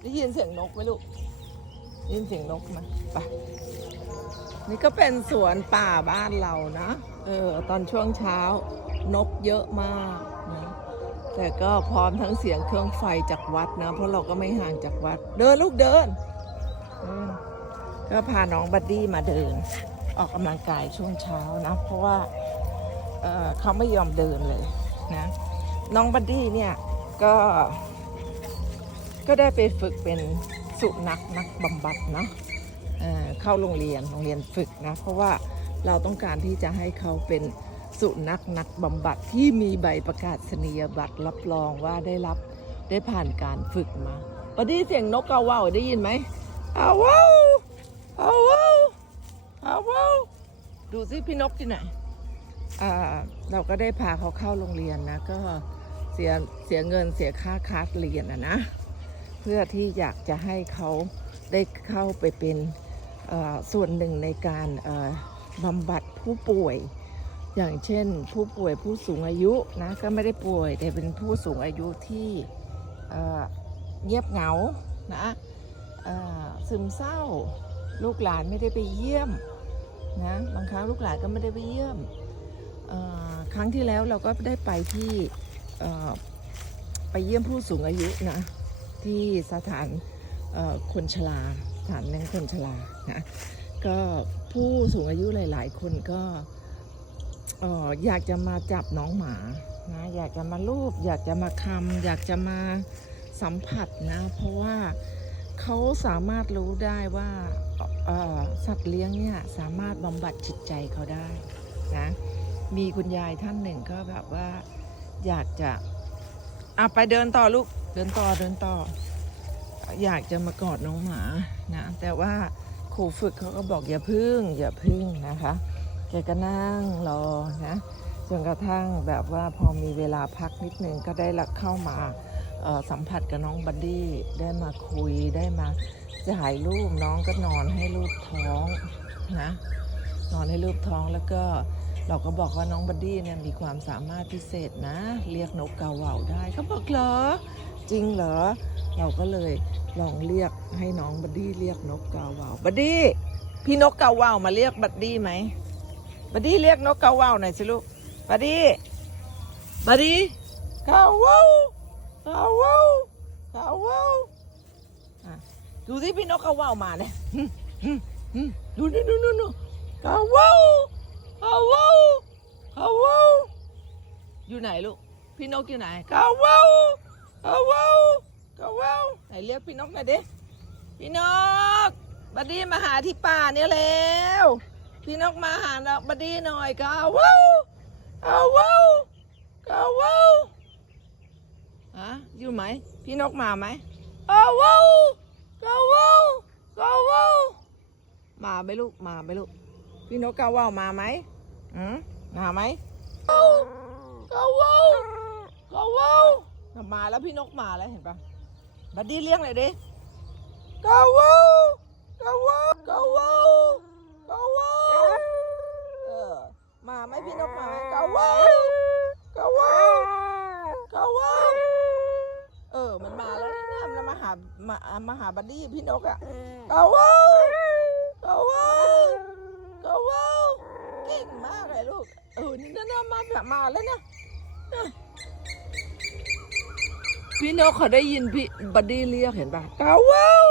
ได้ยินเสียงนกไหมลูกได้ยินเสียงนกไหมไปนี่ก็เป็นสวนป่าบ้านเรานะ เออ ตอนช่วงเช้านกเยอะมากนะ แต่ก็พร้อมทั้งเสียงเครื่องไฟจากวัดนะ เพราะเราก็ไม่ห่างจากวัด เดินลูกเดิน ก็พาน้องบัดดี้มาเดิน ออกกำลังกายช่วงเช้านะ เพราะว่าเอ่อเขาไม่ยอมเดินเลยนะ น้องบัดดี้เนี่ยก็ ก็ได้ไปฝึกเป็นสุนัขนักบำบัดเนาะเข้าโรงเรียนโรงเรียนฝึกนะเพราะว่าเราต้องการที่จะให้เขาเป็นสุนัขนักบำบัดที่มีใบประกาศนียบัตรรับรองว่าได้รับได้ผ่านการฝึกมาบัดดี้เสียงนกกาว่าวได้ยินไหมอ้าวว้าวอ้าวว้าวอ้าวว้าวดูสิพี่นกที่ไหนอ่าเราก็ได้พาเขาเข้าโรงเรียนนะ ก็เสียเสียเงินเสียค่าคลาสเรียนอะนะ เพื่อที่อยากจะให้เขาได้เข้าไปเป็นส่วนหนึ่งในการบำบัดผู้ป่วย อย่างเช่น ผู้ป่วยผู้สูงอายุนะก็ไม่ได้ป่วย แต่เป็นผู้สูงอายุที่เเงียบเหงานะซึมเศร้า ลูกหลานไม่ได้ไปเยี่ยมนะบางครั้งลูกหลานก็ไม่ได้ไปเยี่ยมครั้งที่แล้วเราก็ได้ไปที่ไปเยี่ยมผู้สูงอายุนะ ที่สถานคนชราสถานเลี้ยงคนชรานะก็ผู้สูงอายุหลาย ๆ คนก็เอ่อยากจะมาจับน้องหมานะอยากจะมาลูบอยากจะมาคำอยากจะมาสัมผัสนะเพราะว่าเขาสามารถรู้ได้ว่าสัตว์เลี้ยงเนี่ยสามารถบำบัดจิตใจเขาได้นะมีคุณยายท่านหนึ่งก็แบบว่าอยากจะ อะไปเดินต่อลูก เดินต่อเดินต่อ อยากจะมากอดน้องหมานะ แต่ว่าครูฝึกเขาก็บอกอย่าพึ่ง อย่าพึ่งนะคะแกก็นั่งรอนะจนกระทั่งแบบว่าพอมีเวลาพักนิดนึงก็ได้ลักเข้ามาเอ่อสัมผัสกับน้องบัดดี้ได้มาคุยได้มาถ่ายรูปน้องก็นอนให้รูปท้องนะนอนให้รูปท้องแล้วก็ เราก็บอกว่าน้องบัดดี้เนี่ยมีความสามารถพิเศษนะ เรียกนกกาเหว่าได้เขาบอกเหรอ จริงเหรอ เราก็เลยลองเรียกให้น้องบัดดี้เรียกนกกาเหว่าบัดดี้พี่นกกาเหว่ามาเรียกบัดดี้ไหมบัดดี้เรียกนกกาเหว่าหน่อยสิลูกบัดดี้บัดดี้กาเหว่ากาเหว่ากาเหว่าดูสิพี่นกกาเหว่ามาเนี่ยดูดูดูดูดูกาเหว่า กาว้าวกาว้าวอยู่ไหนลูก พี่นกอยู่ไหนกาว้าวกาว้าวกาว้าวไหนเรียกพี่นกหน่อยดิ พี่นกบัดดี้มาหาที่ป่าเนี่ยแล้ว พี่นกมาหาเราบัดดี้หน่อยกาว้าวกาว้าวกาว้าวฮะอยู่ไหม พี่นกมาไหมกาว้าวกาว้าวกาว้าวมาไหมลูก มาไหมลูก พี่นกกาว่าวมาไหมอืมมาไหมกาว่าวกาว่าวมาแล้วพี่นกมาแล้วเห็นปะบัดดี้เลี้ยงเลยดิกาว่าวกาว่าวกาว่าวกาว่าวเออมาไหมพี่นกมาไหมกาว่าวกาว่าวกาว่าวเออ มันมาแล้วนะมันมาหามามาหาบัดดี้พี่นกอะกาว่าวกาว่าว ก็ว้าวเก่งมากเลยลูก เออ นี่น่า มาแบบมาแล้วเนี่ยพี่นกเขาได้ยินพี่บัดดี้เรียกเห็นป่ะกาว้าวกาว้าว